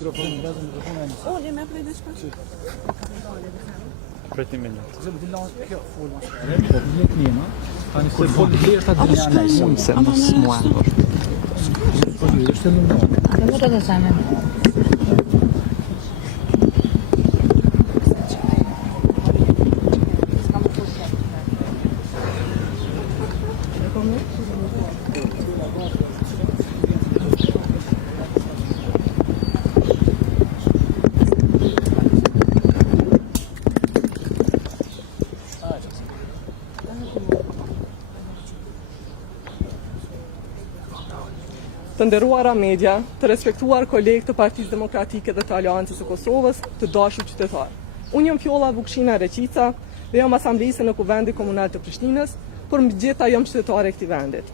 Olje me prej diçka. Prej ti minut. Tani se fol vlerë ta dinë anaj. Mund se mos mua. Është normal. Më të thënë. Të nderuara media, të respektuar kolegë të Partisë Demokratike dhe të Aleancës së Kosovës, të dashur qytetarë. Unë jam Fjolla Vukshina Reqica dhe jam asamblejëse në Kuvendin Komunal të Prishtinës, por mbigjeta jam qytetare e këtij vendit.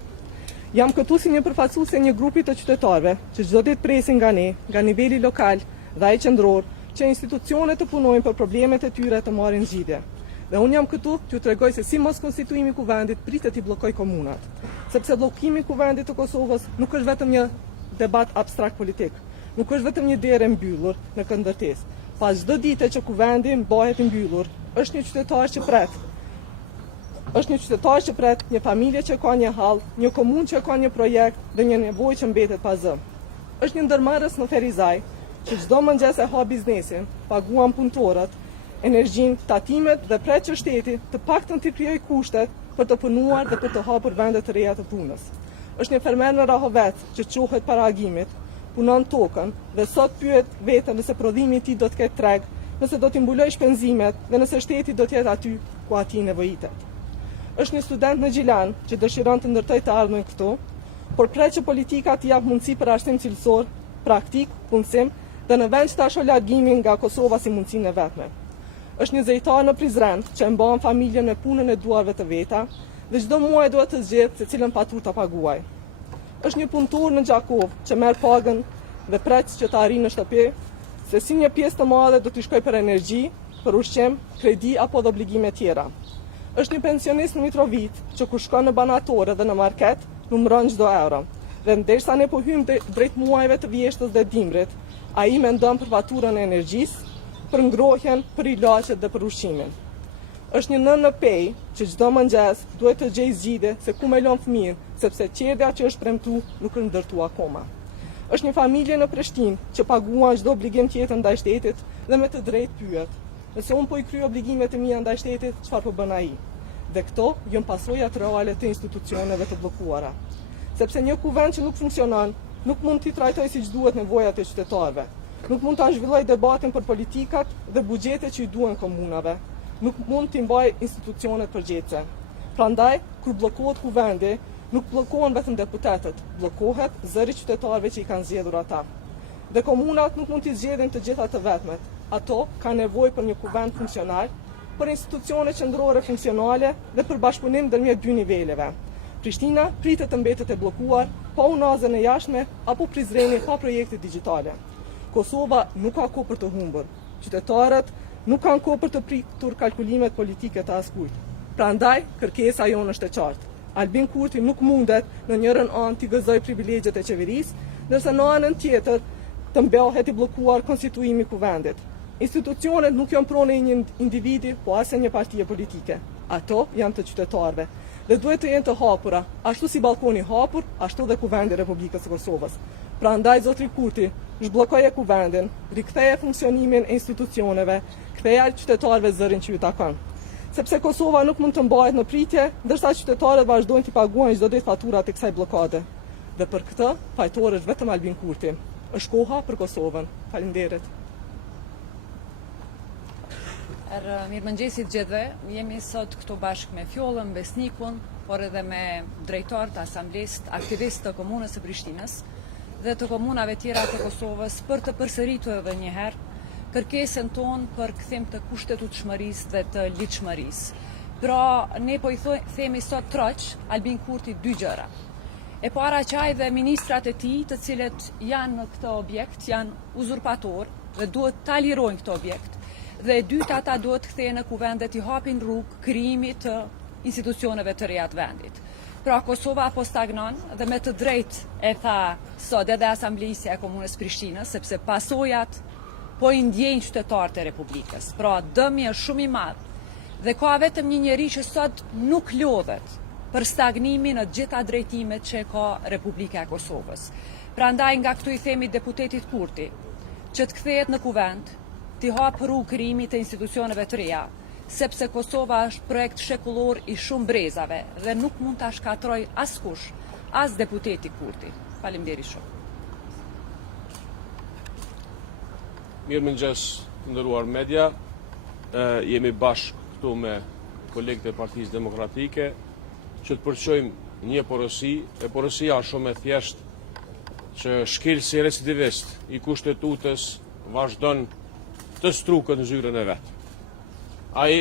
Jam këtu si një përfaqësuese një grupi të qytetarëve që çdo ditë presin nga ne, nga niveli lokal dhe ai qendror, që institucionet të punojnë për problemet e tyre të marrin zgjidhje. Dhe unë jam këtu t'ju tregoj se si mos konstituimi i kuvendit pritet i bllokoj komunat. Sepse bllokimi i kuvendit të Kosovës nuk është vetëm një debat abstrakt politik, nuk është vetëm një derë e mbyllur në këndërtesë. Pas çdo dite që kuvendi mbahet i mbyllur, është një qytetar që pret. Është një qytetar që pret, një familje që ka një hall, një komunë që ka një projekt dhe një nevojë që mbetet pa zë. Është një ndërmarrës në Ferizaj, që çdo mëngjes e ha biznesin, paguan punëtorët, energjinë, tatimet dhe pret që shteti të paktën të krijojë kushtet për të punuar dhe për të hapur vende të reja të punës. Është një fermer në Rahovet që qohet para agimit, punon tokën dhe sot pyet veten nëse prodhimi i tij do të ketë treg, nëse do t'i mbulojë shpenzimet dhe nëse shteti do të jetë aty ku ati nevojitet. Është një student në Gjilan që dëshiron të ndërtojë të ardhmen këtu, por pret që politika t'i jap mundësi për arsim cilësor, praktik, punësim dhe në vend që ta shoh largimin nga Kosova si mundësinë e vetme. Është një zejtar në Prizren që e mban familjen me punën e duarve të veta dhe çdo muaj duhet të zgjedhë se cilën patur ta paguaj. Është një punëtor në Gjakov që merr pagën dhe pret që të arrijë në shtëpi, se si një pjesë të madhe do t'i shkojë për energji, për ushqim, kredi apo dhe obligime tjera. Është një pensionist në Mitrovit që kur shkon në banatore dhe në market, numëron çdo euro. Dhe ndërsa ne po hyjmë drejt muajve të vjeshtës dhe dimrit, ai mendon për faturën e energjisë, për ngrohjen, për ilaqet dhe për ushqimin. Është një nën në pej që çdo mëngjes duhet të gjejë zgjidhje se ku me lën fëmijën, sepse qerdhja që është premtuar nuk është ndërtuar akoma. Është një familje në Prishtinë që paguan çdo obligim tjetër ndaj shtetit dhe me të drejtë pyet: nëse unë po i kryej obligimet e mia ndaj shtetit, çfarë po bën ai? Dhe këto janë pasojat reale të institucioneve të bllokuara. Sepse një kuvend që nuk funksionon, nuk mund t'i trajtojë siç duhet nevojat e qytetarëve. Nuk mund ta zhvillojë debatin për politikat dhe buxhetet që i duhen komunave. Nuk mund t'i mbajë institucionet përgjegjëse. Prandaj, kur bllokohet kuvendi, nuk bllokohen vetëm deputetët, bllokohet zëri qytetarëve që i kanë zgjedhur ata. Dhe komunat nuk mund t'i zgjedhin të gjitha të vetmet. Ato kanë nevojë për një kuvend funksional, për institucione qendrore funksionale dhe për bashkëpunim ndërmjet dy niveleve. Prishtina pritet të mbetet e bllokuar, pa unazën e jashtme apo Prizreni pa projekte digjitale. Kosova nuk ka kohë për të humbur. Qytetarët nuk kanë kohë për të pritur kalkulimet politike të askujt. Prandaj, kërkesa jonë është e qartë. Albin Kurti nuk mundet në njërin anë t'i gëzojë privilegjet e qeverisë, ndërsa në anën tjetër të mbehet i bllokuar konstituimi i kuvendit. Institucionet nuk janë pronë e një individi, po as e një partie politike. Ato janë të qytetarëve dhe duhet të jenë të hapura, ashtu si balkoni i hapur, ashtu dhe kuvendi i Republikës së Kosovës. Prandaj zotri Kurti zhbllokoje kuvendin, riktheje funksionimin e institucioneve, ktheje qytetarëve zërin që ju takon. Sepse Kosova nuk mund të mbahet në pritje, ndërsa qytetarët vazhdojnë t'i paguajnë çdo ditë faturat e kësaj bllokade. Dhe për këtë fajtor është vetëm Albin Kurti. Është koha për Kosovën. Faleminderit. Mirëmëngjesit gjithëve, jemi sot këtu bashkë me Fjollën, Besnikun, por edhe me drejtarët, asamblesët, aktivistë të komunës së Prishtinës dhe të komunave tjera të Kosovës për të përsëritur edhe një herë kërkesën tonë për kthim të kushtetutshmërisë dhe të ligjshmërisë. Pra, ne po i themi sot troq Albin Kurti dy gjëra. E para qaj dhe ministrat e tij, të cilët janë në këtë objekt, janë uzurpator dhe duhet ta lirojnë këtë objekt. Dhe e dyta, ata duhet kthehen në kuvendet i hapin rrugë krijimit të institucioneve të reja të vendit. Pra Kosova po stagnon dhe me të drejtë e tha sot edhe Asambleisja e Komunës Prishtinës, sepse pasojat po i ndjejnë qytetarët e Republikës. Pra dëmi është shumë i madh dhe ka vetëm një njeri që sot nuk lodhet për stagnimin në gjitha drejtimet që ka Republika e Kosovës. Prandaj nga këtu i themi deputetit Kurti që të kthehet në kuvend, t'i hapë rrugë krijimit të institucioneve të reja, sepse Kosova është projekt shekullor i shumë brezave dhe nuk mund ta shkatroj askush, as deputeti Kurti. Faleminderit shumë. Mirëmëngjes, të nderuar media. Jemi bashkë këtu me kolegët e Partisë Demokratike që të përqojmë një porosi, e porosia është shumë e thjeshtë që shkelsi recidivist i kushtetutës vazhdon të strukët në zyrën e vetë. Ai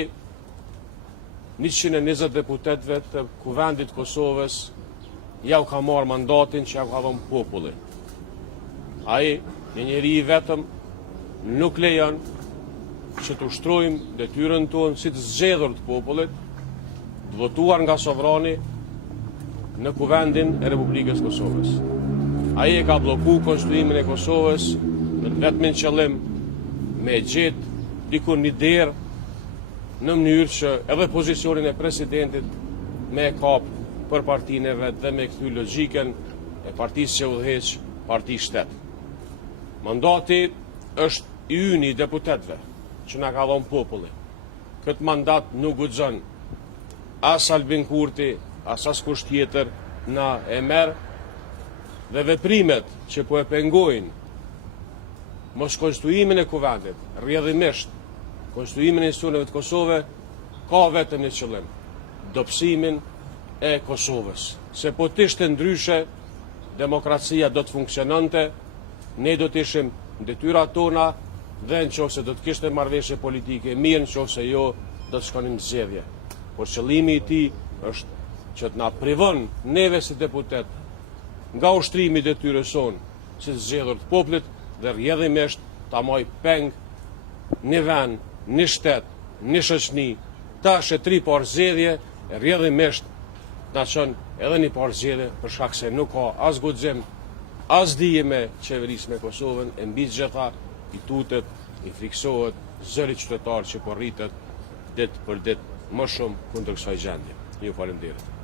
120 deputetëve të Kuvendit Kosovës ja u ka marrë mandatin që ja u ka dhënë populli. Ai, një njeri i vetëm, nuk lejon që të ushtrojmë detyrën tonë si të zgjedhur të popullit, të votuar nga sovrani në Kuvendin e Republikës Kosovës. Ai e ka bloku konstituimin e Kosovës në vetmin qëllim me gjetë diku një derë në mënyrë që edhe pozicionin e presidentit me e kap për partinë e vetë dhe me këthy logjiken e partisë që udhëheq parti shtetë. Mandati është i yni i deputetëve që na ka dhënë populli. Këtë mandat nuk guxon as Albin Kurti, as askush tjetër na e merr dhe veprimet që po e pengojnë mos konstituimin e Kuvendit, rrjedhimisht konstituimin e institucioneve të Kosovës, ka vetëm një qëllim, dobësimin e Kosovës. Se po të ishte ndryshe, demokracia do të funksionante, ne do të ishim në detyrat tona dhe nëse do të kishte marrëveshje politike mirë, nëse jo do të shkonim në zgjedhje. Por qëllimi i tij është që të na privon neve si deputet nga ushtrimi i detyrës sonë si të zgjedhur të popullit dhe rrjedhimisht ta moj peng një vend, një shtet, një shoqëni, ta shetri par zgjedhje, rrjedhimisht na çon edhe një par zgjedhje për shkak se nuk ka as guxim, as dije me qeverisë me Kosovën, e mbi të gjitha i tutet, i friksohet zëri qytetar që po rritet ditë për ditë më shumë kundër kësaj gjendje. Ju faleminderit.